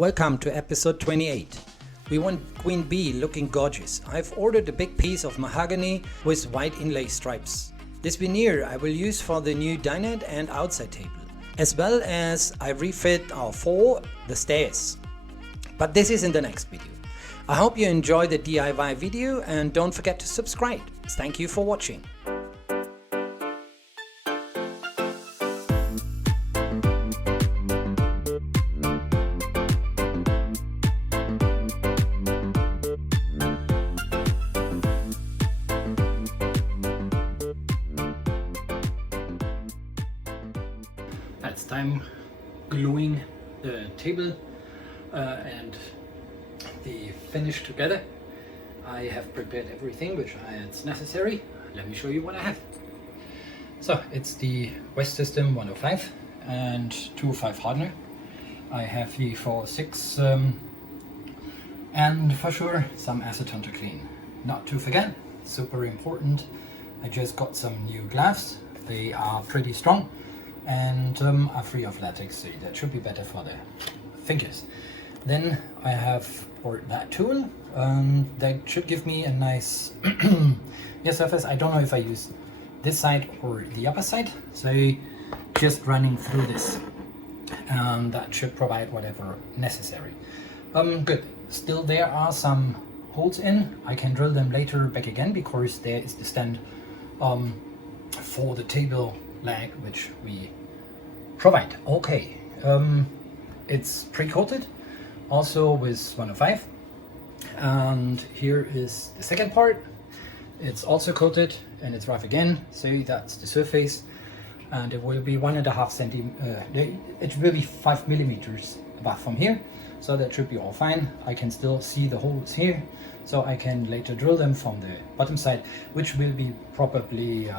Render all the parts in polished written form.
Welcome to episode 28. We want Queen Bee looking gorgeous. I've ordered a big piece of mahogany with white inlay stripes. This veneer I will use for the new dinette and outside table, as well as I refit the stairs. But this is in the next video. I hope you enjoy the DIY video and don't forget to subscribe. Thank you for watching. It's time gluing the table and the finish together. I have prepared everything which is necessary. Let me show you what I have. So it's the West System 105 and 205 hardener. I have the 406 and for sure some acetone to clean. Not to forget, super important, I just got some new gloves. They are pretty strong and are free of latex, so that should be better for the fingers. Then I have that tool that should give me a nice surface. I don't know if I use this side or the upper side, so just running through this, that should provide whatever necessary. Good. Still there are some holes in. I can drill them later back again because there is the stand for the table leg which we provide. Okay, it's pre-coated also with 105, and here is the second part. It's also coated and it's rough again, so that's the surface, and it will be 1.5 centimeters, it will be 5 millimeters above from here, so that should be all fine. I can still see the holes here, so I can later drill them from the bottom side, which will be probably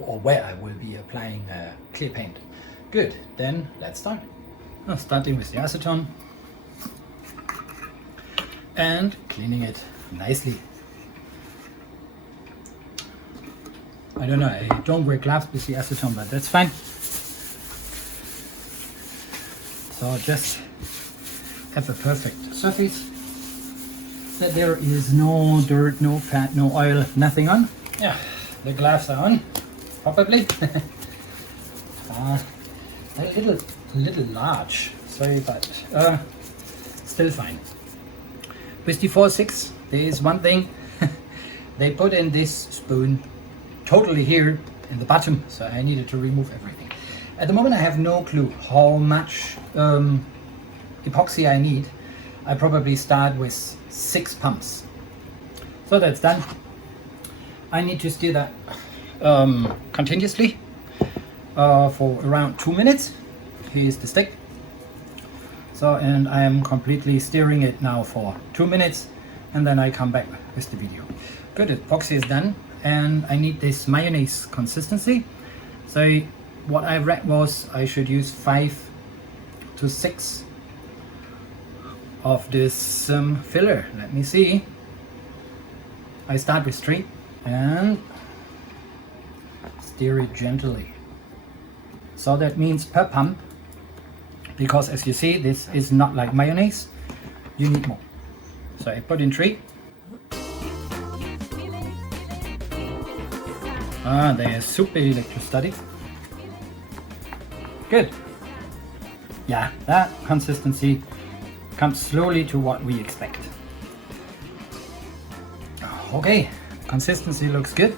or where I will be applying clear paint. Good, then let's start. Starting with the acetone and cleaning it nicely. I don't know, I don't wear gloves with the acetone, but that's fine. So just have a perfect surface, that there is no dirt, no fat, no oil, nothing on. Yeah, the gloves are on, probably. A little large, sorry, but still fine. With the 406, there is one thing. They put in this spoon totally here in the bottom, so I needed to remove everything. At the moment I have no clue how much epoxy I need. I probably start with 6 pumps. So that's done. I need to stir that continuously for around 2 minutes. Here's the stick. So, and I am completely stirring it now for 2 minutes, and then I come back with the video. Good, epoxy is done, and I need this mayonnaise consistency. So what I read was I should use 5 to 6 of this filler. Let me see. I start with 3 and stir it gently. So that means per pump, because as you see, this is not like mayonnaise, you need more. So I put in 3. They are super electrostatic. Good. Yeah, that consistency comes slowly to what we expect. Okay, consistency looks good.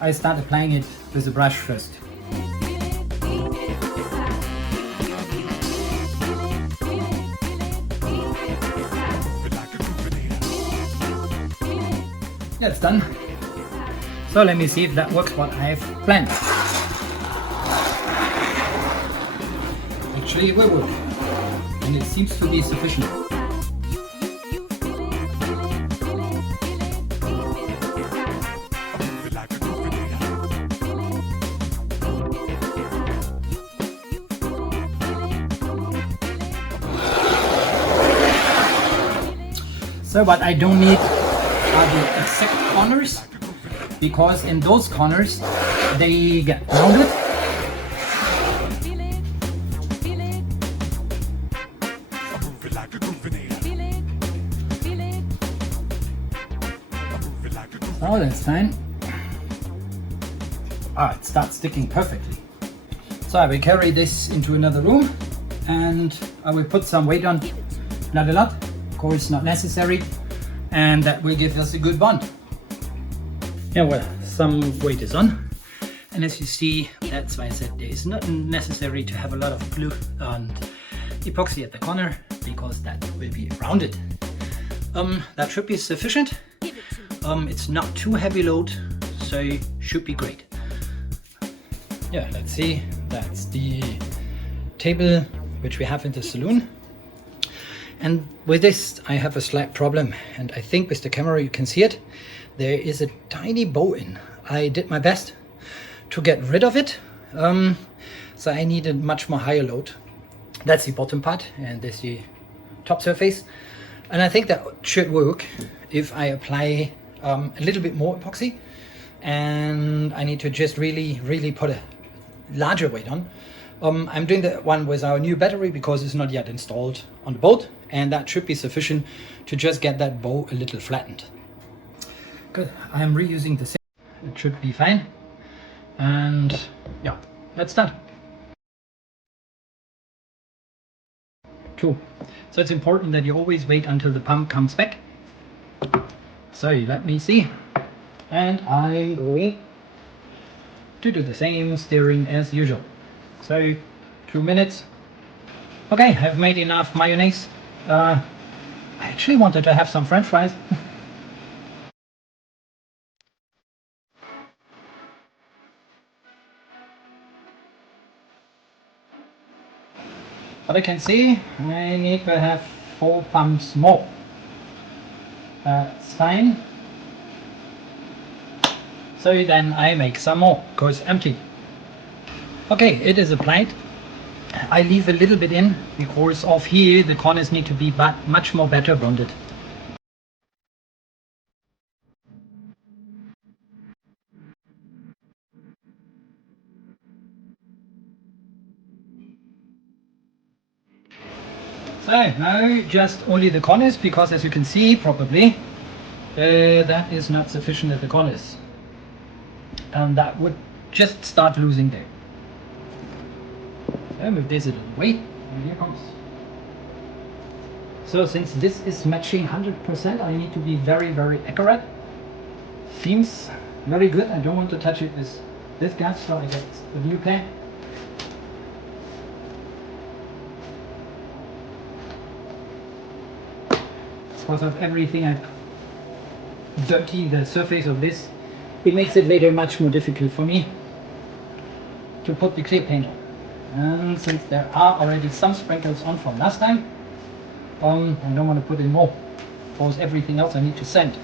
I start applying it with a brush first. That's done. So let me see if that works what I've planned. Actually it will work, and it seems to be sufficient. So what I don't need are the exact corners, because in those corners they get rounded. like a good veneer. Feel it, feel it. I move it like a good Oh, that's fine. Ah, it starts sticking perfectly. So I will carry this into another room and I will put some weight on. Not a lot, of course not necessary. And that will give us a good bond. Yeah, well, some weight is on. And as you see, that's why I said there is not necessary to have a lot of glue and epoxy at the corner, because that will be rounded. That should be sufficient. It's not too heavy load, so should be great. Yeah, let's see. That's the table which we have in the saloon. And with this, I have a slight problem, and I think with the camera you can see it. There is a tiny bow in. I did my best to get rid of it, so I need a much more higher load. That's the bottom part, and this is the top surface. And I think that should work if I apply a little bit more epoxy, and I need to just really put a larger weight on. I'm doing the one with our new battery because it's not yet installed on the boat, and that should be sufficient to just get that bow a little flattened. Good, I'm reusing the same. It should be fine. And yeah, let's start. Cool. So it's important that you always wait until the pump comes back. So let me see. And I'm going to do the same steering as usual. So 2 minutes. Okay, I've made enough mayonnaise. I actually wanted to have some French fries. But I can see I need to have 4 pumps more. That's fine. So then I make some more, because empty. Okay, it is applied. I leave a little bit in because of here the corners need to be much more better bonded. So now just only the corners, because as you can see probably that is not sufficient at the corners, and that would just start losing there. So with this a little weight, and here comes. So since this is matching 100%, I need to be very accurate. Seems very good. I don't want to touch it with this gas, so I get the new pan. Because of everything I dirty the surface of this, it makes it later much more difficult for me to put the clear paint on. And since there are already some sprinkles on from last time, I don't want to put in more, because everything else I need to sand.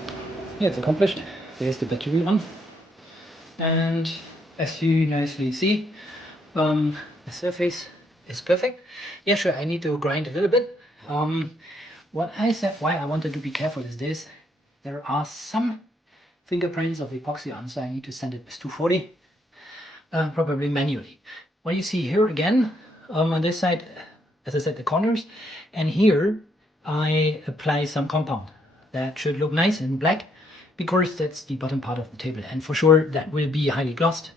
Here it's accomplished. There's the battery on, and as you nicely see, the surface is perfect. Yeah, sure, I need to grind a little bit. What I said, why I wanted to be careful is this: there are some fingerprints of epoxy on, so I need to sand it with 240, probably manually. What you see here again, on this side, as I said, the corners, and here I apply some compound. That should look nice and black, because that's the bottom part of the table, and for sure that will be highly glossed,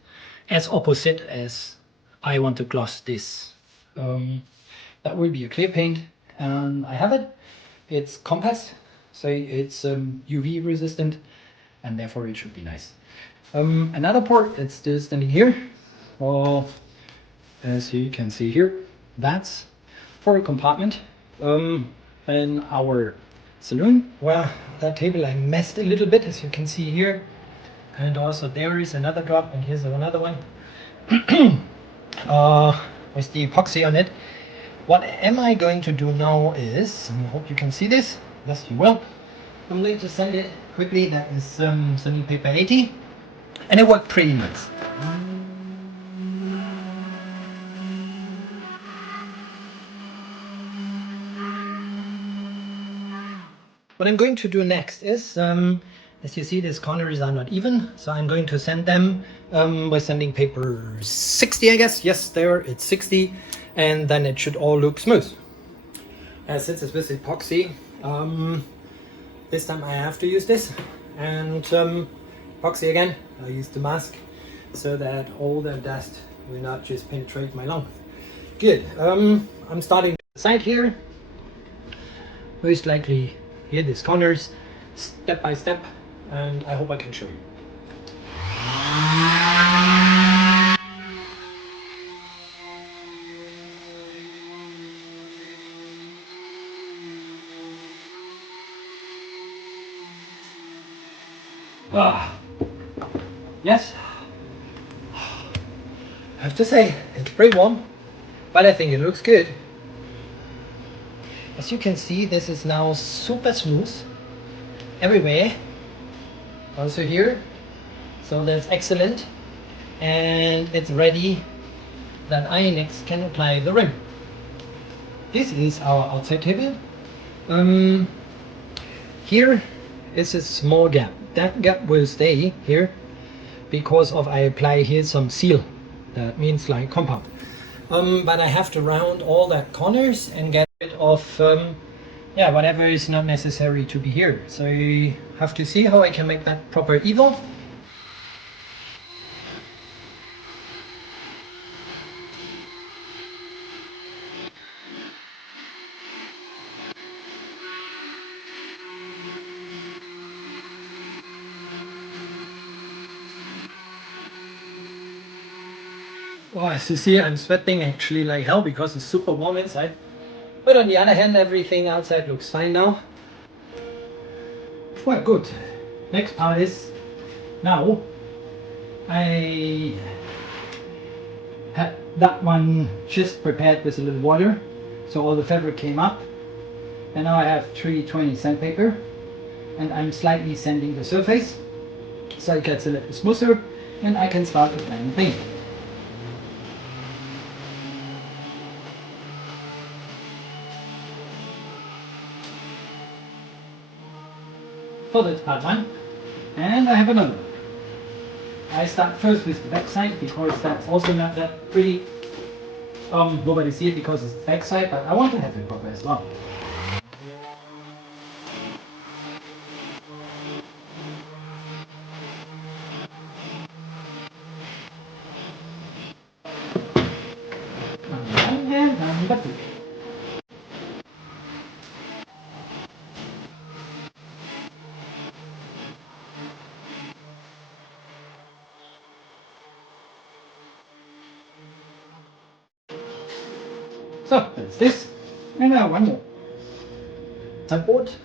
as opposite as I want to gloss this. That will be a clear paint, and I have it. It's compact, so it's UV resistant, and therefore it should be nice. Another part that's still standing here, well, as you can see here, that's for a compartment in our saloon. Well, that table I messed a little bit, as you can see here, and also there is another drop, and here's another one with the epoxy on it. What am I going to do now is, I hope you can see this, yes you will, I'm going to sand it quickly. That is sandpaper 80, and it worked pretty nice. What I'm going to do next is, as you see, these corners are not even, so I'm going to sand them by sanding paper 60, I guess. Yes, there, it's 60, and then it should all look smooth. Since it's with epoxy, this time I have to use this, and epoxy again, I use the mask so that all the dust will not just penetrate my lung. Good. I'm starting the side here. Most likely here these corners, step by step, and I hope I can show you. Yes, I have to say it's pretty warm, but I think it looks good. As you can see, this is now super smooth everywhere, also here, so that's excellent, and it's ready that I next can apply the rim. This is our outside table. Here is a small gap. That gap will stay here because of I apply here some seal. That means like compound. But I have to round all that corners and get rid of whatever is not necessary to be here. So I have to see how I can make that proper even. Oh, as you see, I'm sweating actually like hell because it's super warm inside. But on the other hand, everything outside looks fine now. Well, good. Next part is now I had that one just prepared with a little water, so all the fabric came up. And now I have 320 sandpaper, and I'm slightly sanding the surface so it gets a little smoother, and I can start applying paint. So that's part one, and I have another. I start first with the back side because that's also not that pretty. Nobody see it because it's the back side, but I want to have it proper as well. And number two. So that's this, and now one more. Support.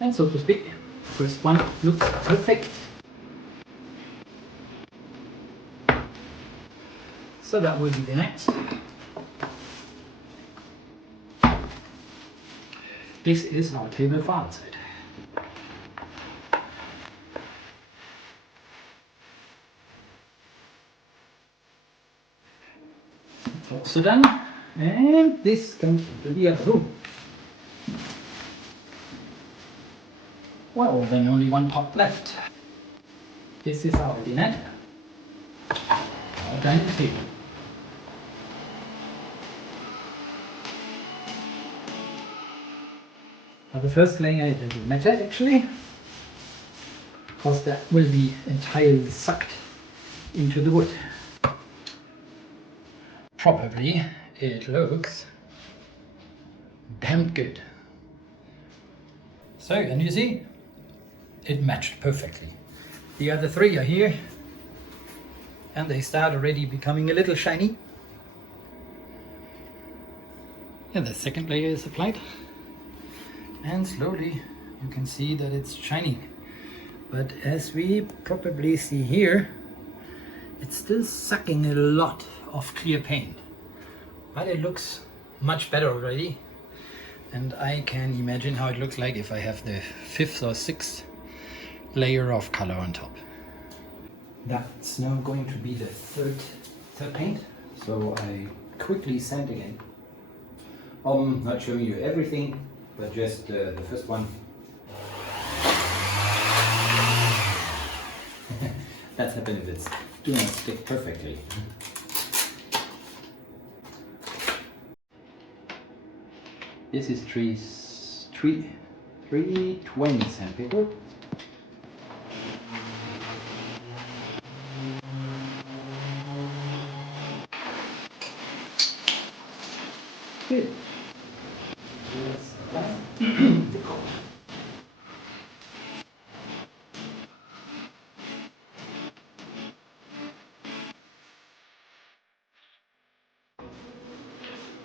And so to speak, first one looks perfect. So that will be the next. This is our table for outside. Also done, and this comes to the other room. Well, then only one part left. This is our dinette, our dining table. Now the first layer it doesn't matter actually, because that will be entirely sucked into the wood. Probably it looks damn good. So, and you see, it matched perfectly. The other three are here, and they start already becoming a little shiny. And the second layer is applied, and slowly you can see that it's shining. But as we probably see here, it's still sucking a lot of clear paint. But it looks much better already. And I can imagine how it looks like if I have the 5th or 6th layer of color on top. That's now going to be the third paint. So I quickly sand again. Not showing you everything, but just the first one. That's happened if it's do not stick perfectly. This is 320 sandpaper. Good.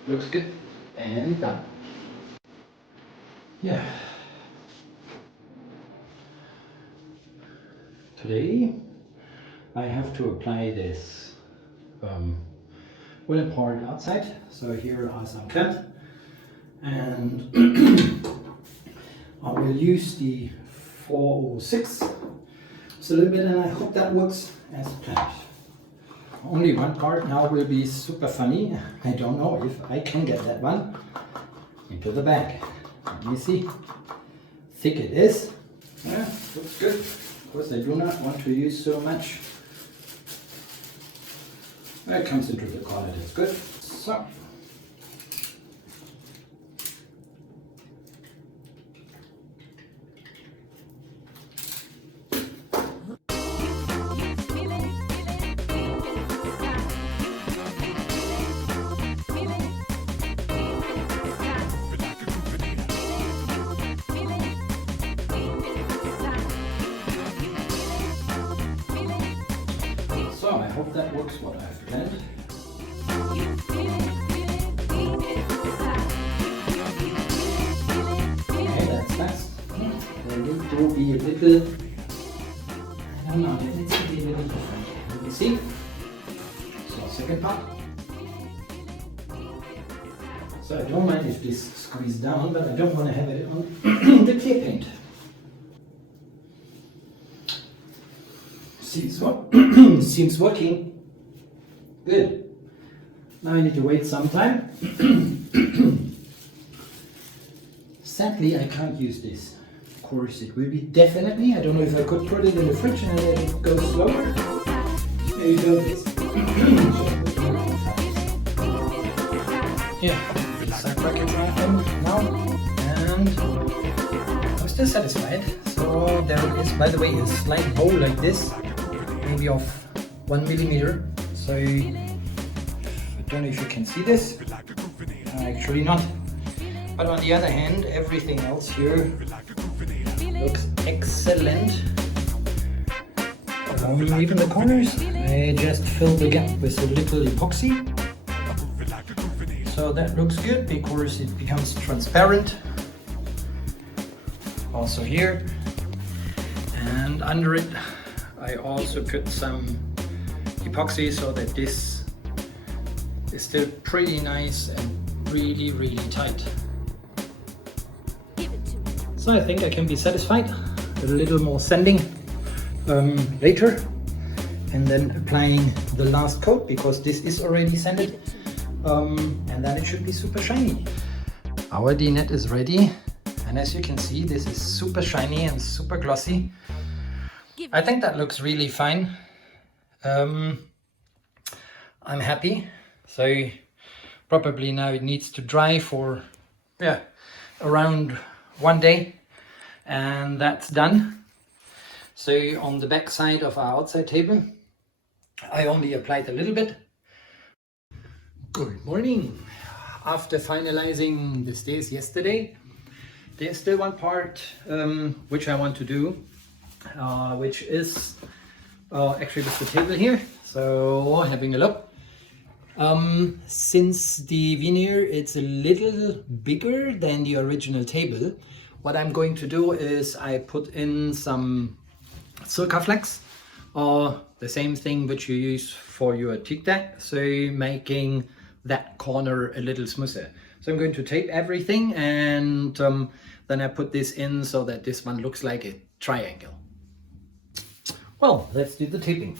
Looks good and done. Yeah. Today I have to apply this woolen part outside. So here are some clamps, and I will use the 406 just a little bit, and I hope that works as planned. Only one part now will be super funny. I don't know if I can get that one into the bag. Let me see. Thick it is. Yeah, looks good. Of course, I do not want to use so much. It comes into the collar, that's good. So. So I hope that works what I've planned. Okay, that's fast. There need to be a little, I don't know, there needs to be a little different. Let me see. So second part. So I don't mind if this squeezes down, but I don't want to have it on the clear paint. Seems working. Good. Now I need to wait some time. Sadly, I can't use this. Of course, it will be definitely. I don't know if I could put it in the fridge and let it go slower. Maybe do this. Yeah, this I crack it right in now, and I'm still satisfied. So there is, by the way, a slight hole like this. Maybe of 1 millimeter. So I don't know if you can see this. Actually not. But on the other hand, everything else here looks excellent. Even the corners, I just filled the gap with a little epoxy. So that looks good because it becomes transparent. Also here and under it. I also put some epoxy so that this is still pretty nice and really, really tight. So I think I can be satisfied. A little more sanding later, and then applying the last coat because this is already sanded, and then it should be super shiny. Our D-net is ready, and as you can see, this is super shiny and super glossy. I think that looks really fine. I'm happy. So probably now it needs to dry for around 1 day, and that's done. So on the back side of our outside table, I only applied a little bit. Good morning. After finalizing the stairs yesterday, there's still one part which I want to do. Which is actually with the table here. So having a look. Since the veneer it's a little bigger than the original table, what I'm going to do is I put in some Sikaflex, or the same thing which you use for your teak deck, so making that corner a little smoother. So I'm going to tape everything, and then I put this in so that this one looks like a triangle. Well, let's do the taping.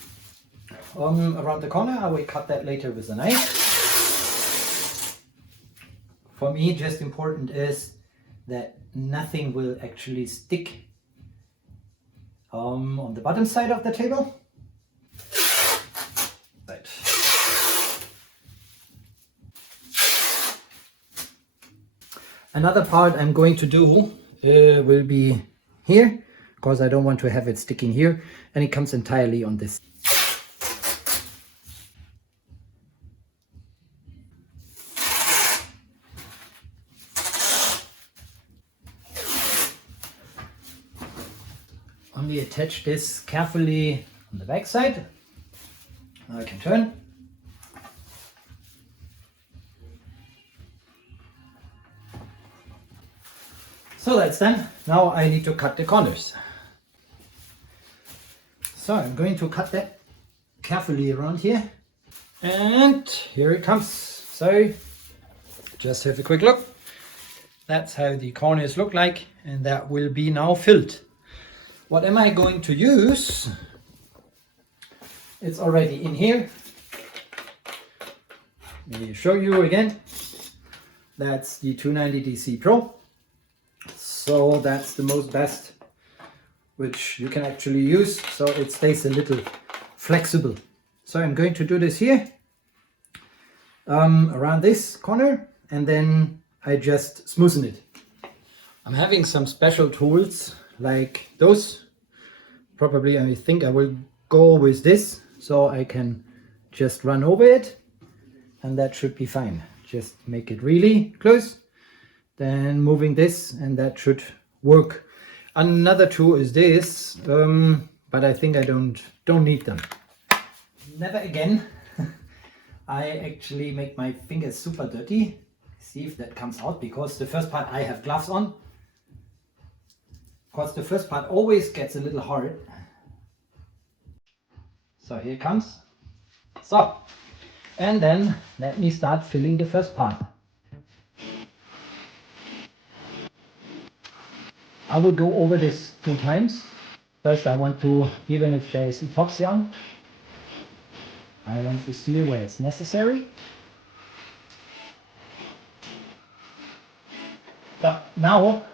Around the corner, I will cut that later with a knife. For me, just important is that nothing will actually stick on the bottom side of the table. Right. Another part I'm going to do will be here, because I don't want to have it sticking here, and it comes entirely on this. Only attach this carefully on the back side. Now I can turn. So that's done. Now I need to cut the corners. So I'm going to cut that carefully around here. And here it comes. So just have a quick look. That's how the corners look like, and that will be now filled. What am I going to use? It's already in here. Let me show you again. That's the 290 DC Pro. So that's the most best which you can actually use, so it stays a little flexible. So I'm going to do this here around this corner, and then I just smoothen it. I'm having some special tools like those. Probably I think I will go with this, so I can just run over it, and that should be fine. Just make it really close, then moving this, and that should work. Another tool is this, but I think I don't need them. Never again. I actually make my fingers super dirty. See if that comes out, because the first part I have gloves on. Of course, the first part always gets a little hard. So here it comes. So, and then let me start filling the first part. I will go over this 2 times. First I want to, even if there is epoxy on, I want to seal where it's necessary. But now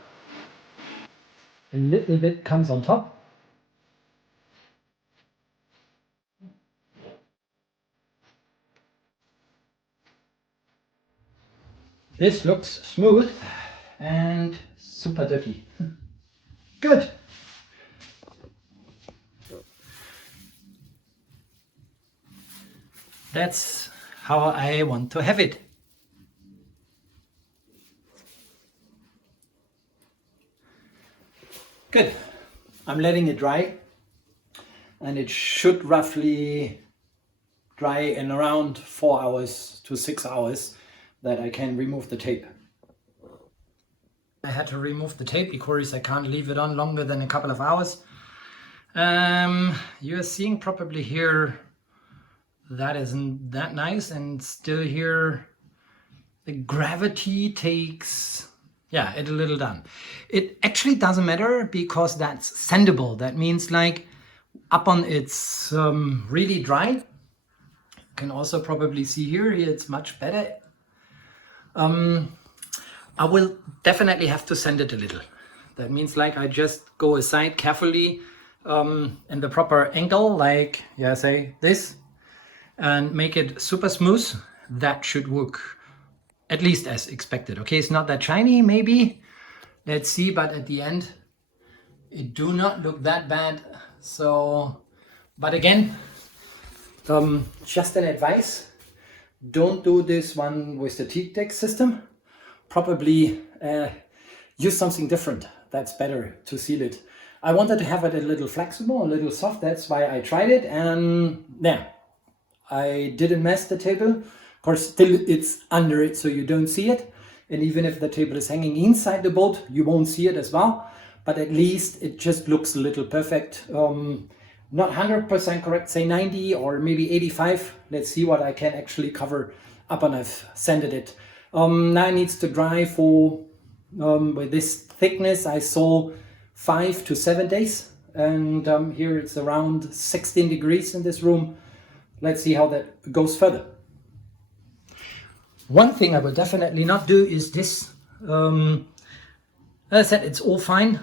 a little bit comes on top. This looks smooth and super dirty. Good. That's how I want to have it. Good. I'm letting it dry, and it should roughly dry in around 4 hours to 6 hours that I can remove the tape. I had to remove the tape because I can't leave it on longer than a couple of hours. You're seeing probably here that isn't that nice, and still here the gravity takes it a little down. It actually doesn't matter because that's sandable. That means like up on it's really dry. You can also probably see here it's much better. I will definitely have to sand it a little. That means like I just go aside carefully in the proper angle, like say this, and make it super smooth. That should work at least as expected. Okay, it's not that shiny, maybe. Let's see, but at the end it do not look that bad. So, but again, just an advice, don't do this one with the T-Deck system. Probably use something different. That's better to seal it. I wanted to have it a little flexible, a little soft. That's why I tried it, and I didn't mess the table. Of course, still it's under it, so you don't see it. And even if the table is hanging inside the boat, you won't see it as well. But at least it just looks a little perfect. Not 100% correct, say 90 or maybe 85. Let's see what I can actually cover up, and I've sanded it. Now it needs to dry for, with this thickness, I saw 5 to 7 days. And here it's around 16 degrees in this room. Let's see how that goes further. One thing I will definitely not do is this. As I said, it's all fine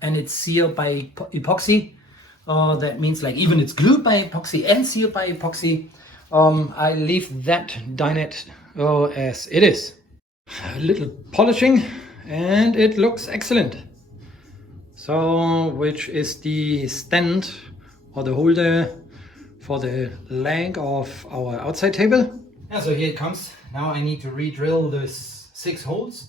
and it's sealed by epoxy. That means like even it's glued by epoxy and sealed by epoxy. I leave that dinette as it is. A little polishing and it looks excellent. So, which is the stand or the holder for the leg of our outside table. Yeah, so here it comes. Now I need to re-drill those 6 holes.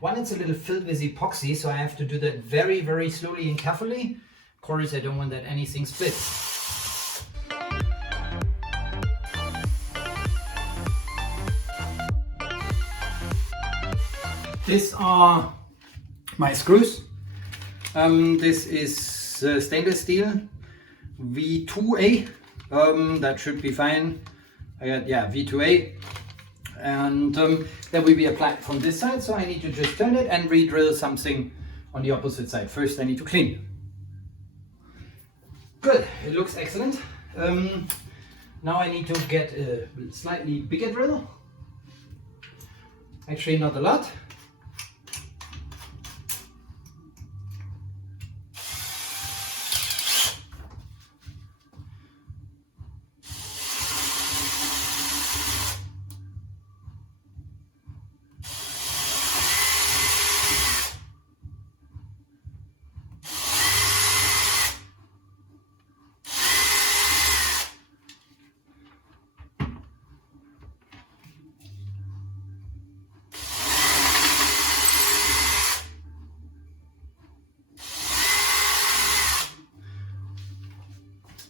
One, it's a little filled with epoxy, so I have to do that very, very slowly and carefully. Of course, I don't want that anything splits. These are my screws. This is stainless steel V2A. That should be fine. Yeah, V2A. And there will be a plug from this side, so I need to just turn it and re-drill something on the opposite side. First I need to clean. Good, it looks excellent. Now I need to get a slightly bigger drill. Actually not a lot.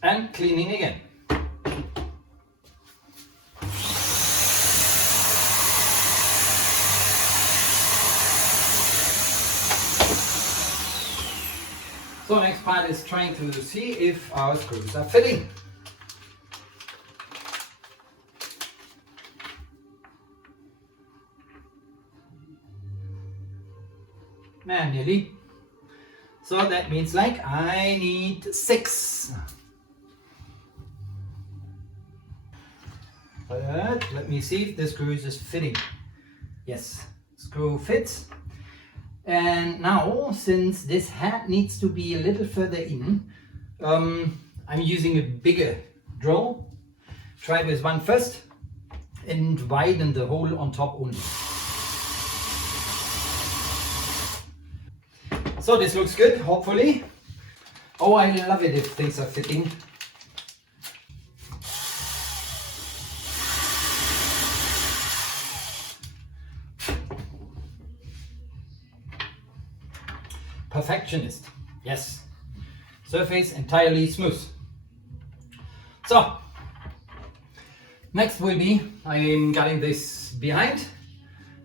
And cleaning again. So next part is trying to see if our screws are fitting. Manually. So that means like I need 6. But let me see if the screw is fitting. Yes, screw fits. And now, since this head needs to be a little further in, I'm using a bigger drill. Try with one first and widen the hole on top only. So this looks good, hopefully. Oh, I love it if things are fitting. Perfectionist, yes. Surface entirely smooth. So, next will be, I'm getting this behind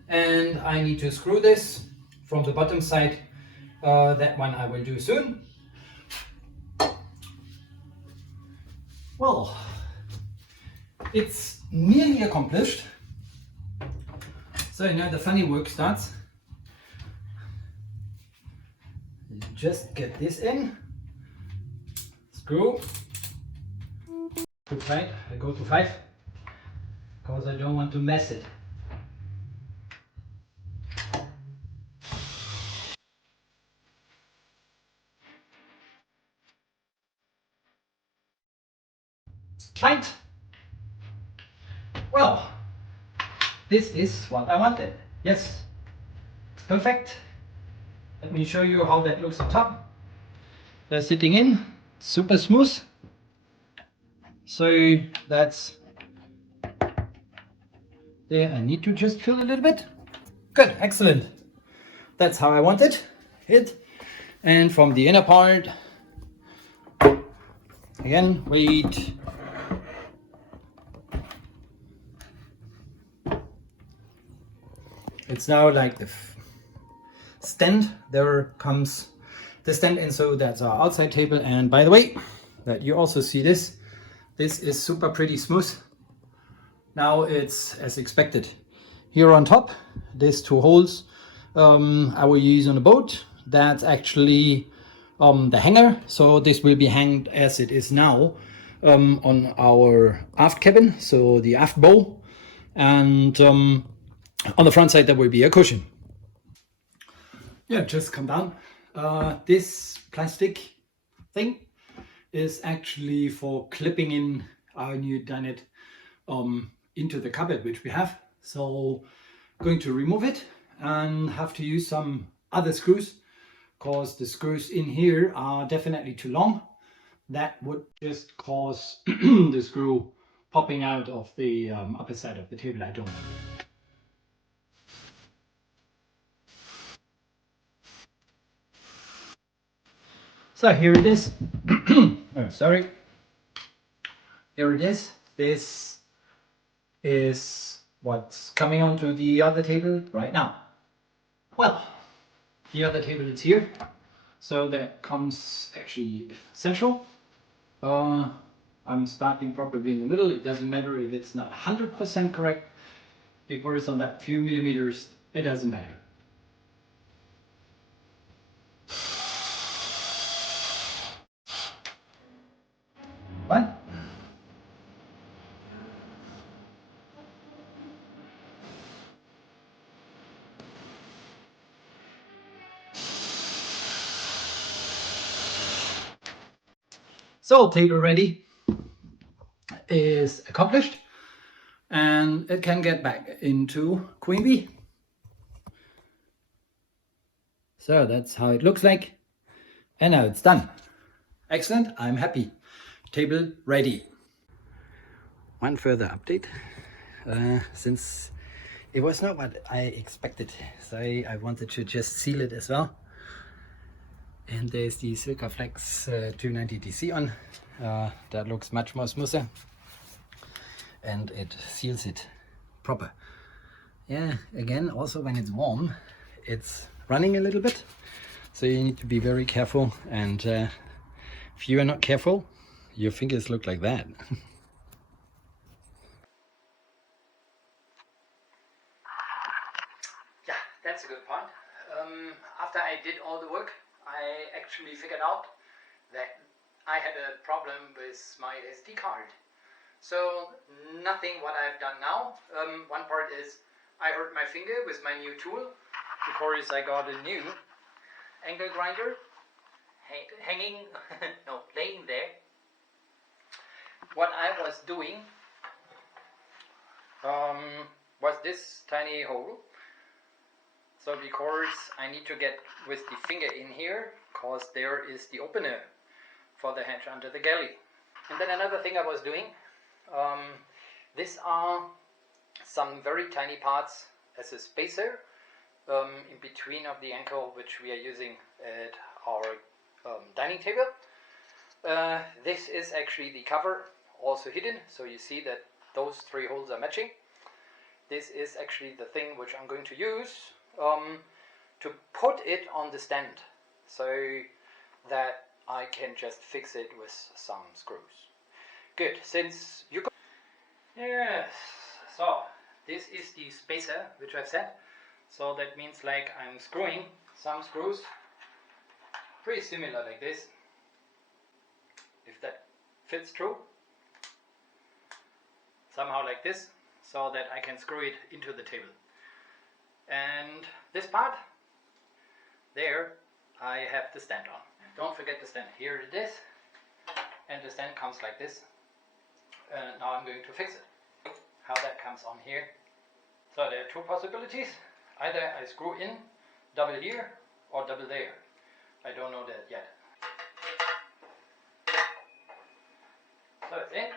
and I need to screw this from the bottom side. That one I will do soon. Well, it's nearly accomplished. So now the funny work starts. Just get this in, screw, too tight, I go to 5, because I don't want to mess it. Tight! Well, this is what I wanted. Yes, it's perfect. Let me show you how that looks on top. They're sitting in, super smooth. So that's there. I need to just fill a little bit. Good, excellent. That's how I want it. And from the inner part, again, wait. It's now like the stand. There comes the stand in, so that's our outside table. And by the way, that you also see this is super pretty smooth. Now it's as expected. Here on top, these 2 holes I will use on a boat. That's actually the hanger, so this will be hanged as it is now on our aft cabin, so the aft bow. and on the front side there will be a cushion. Yeah, just come down. This plastic thing is actually for clipping in our new Dinette into the cupboard which we have. So I'm going to remove it and have to use some other screws, because the screws in here are definitely too long. That would just cause the screw popping out of the upper side of the table. I don't want. So here it is. Oh, sorry. Here it is. This is what's coming onto the other table right now. Well, the other table is here. So that comes actually essential. I'm starting probably in the middle. It doesn't matter if it's not 100% correct. Because on that few millimeters, it doesn't matter. What? So table ready is accomplished, and it can get back into Queen Bee. So that's how it looks like, and now it's done. Excellent, I'm happy. Table ready. One further update, since it was not what I expected, so I wanted to just seal it as well. And there's the Sikaflex 290 DC on. That looks much more smoother, and it seals it proper. Yeah, again, also when it's warm, it's running a little bit, so you need to be very careful, and if you are not careful, your fingers look like that. Yeah, that's a good point. After I did all the work, I actually figured out that I had a problem with my SD card. So nothing what I've done now. One part is I hurt my finger with my new tool, because I got a new angle grinder hanging, no, laying there. What I was doing was this tiny hole. So because I need to get with the finger in here, because there is the opener for the hatch under the galley. And then another thing I was doing, these are some very tiny parts as a spacer in between of the ankle, which we are using at our dining table. This is actually the cover, also hidden, so you see that those three holes are matching. This is actually the thing which I'm going to use to put it on the stand, so that I can just fix it with some screws. Good, since you yes, so this is the spacer which I've set. So that means like I'm screwing some screws pretty similar like this, if that fits true, somehow like this, so that I can screw it into the table. And this part there I have the stand on. Don't forget the stand. Here it is, and the stand comes like this. Now I'm going to fix it. How that comes on here. So there are two possibilities. Either I screw in double here or double there. I don't know that yet. So it's in.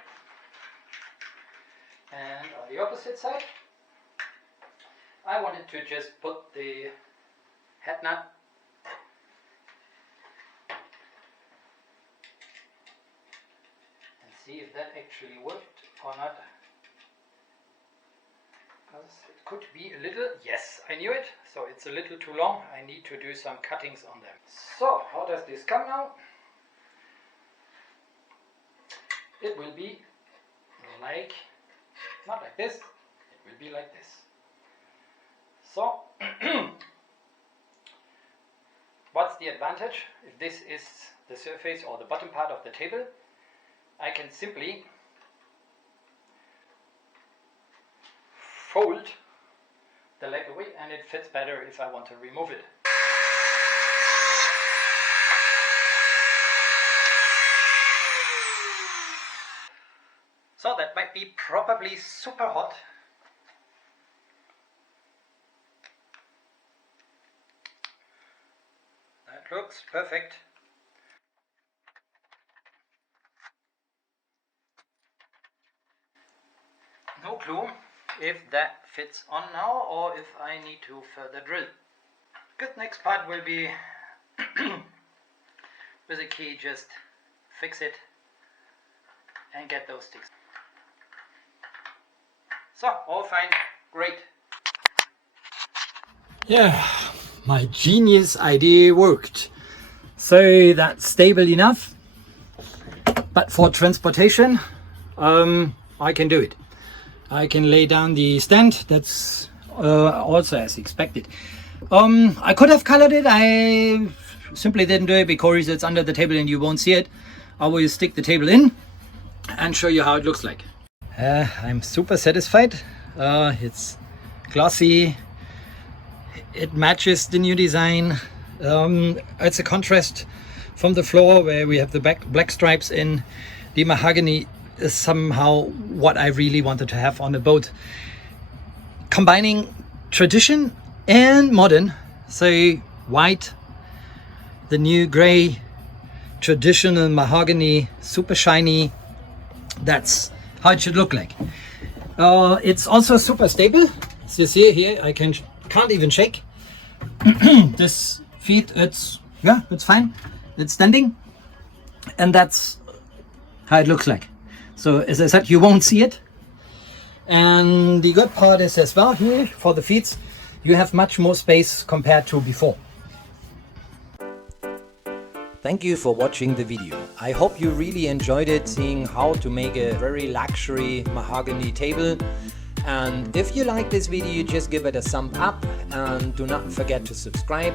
And on the opposite side, I wanted to just put the head nut and see if that actually worked or not. Because it could be a little, yes, I knew it, so it's a little too long. I need to do some cuttings on them. So, how does this come now? It will be like, not like this, it will be like this. So, what's the advantage? If this is the surface or the bottom part of the table, I can simply fold the leg away, and it fits better if I want to remove it. So that might be probably super hot. That looks perfect. No clue if that fits on now or if I need to further drill. Good, next part will be with a key just fix it and get those sticks. So, all fine, great. Yeah, my genius idea worked. So that's stable enough, but for transportation I can do it. I can lay down the stand, that's also as expected. I could have colored it, I simply didn't do it because it's under the table and you won't see it. I will stick the table in and show you how it looks like. I'm super satisfied. It's glossy, it matches the new design. It's a contrast from the floor where we have the black stripes in. The mahogany is somehow what I really wanted to have on a boat. Combining tradition and modern, so white, the new gray, traditional mahogany, super shiny. That's how it should look like. It's also super stable. As you see here, I can't even shake. This feet, it's fine. It's standing, and that's how it looks like. So as I said, you won't see it. And the good part is as well here for the feet, you have much more space compared to before. Thank you for watching the video. I hope you really enjoyed it, seeing how to make a very luxury mahogany table. And if you like this video, just give it a thumb up and do not forget to subscribe.